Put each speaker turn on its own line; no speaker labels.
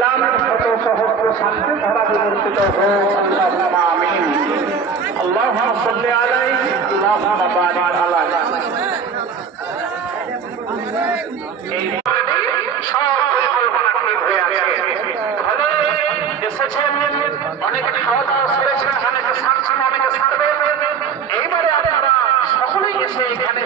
ইসলামের শত সহস্র শান্তি ধারা বিবর্তিত হোক। আল্লাহ আমিন। আল্লাহ সাল্লি আলাইহি আল্লাহ বারিক আলাইহি। এই সব পরিকল্পনা ঠিক হয়ে আছে। ভালো এসেছেন এইবারে আপনারা সকলেই এসে এখানে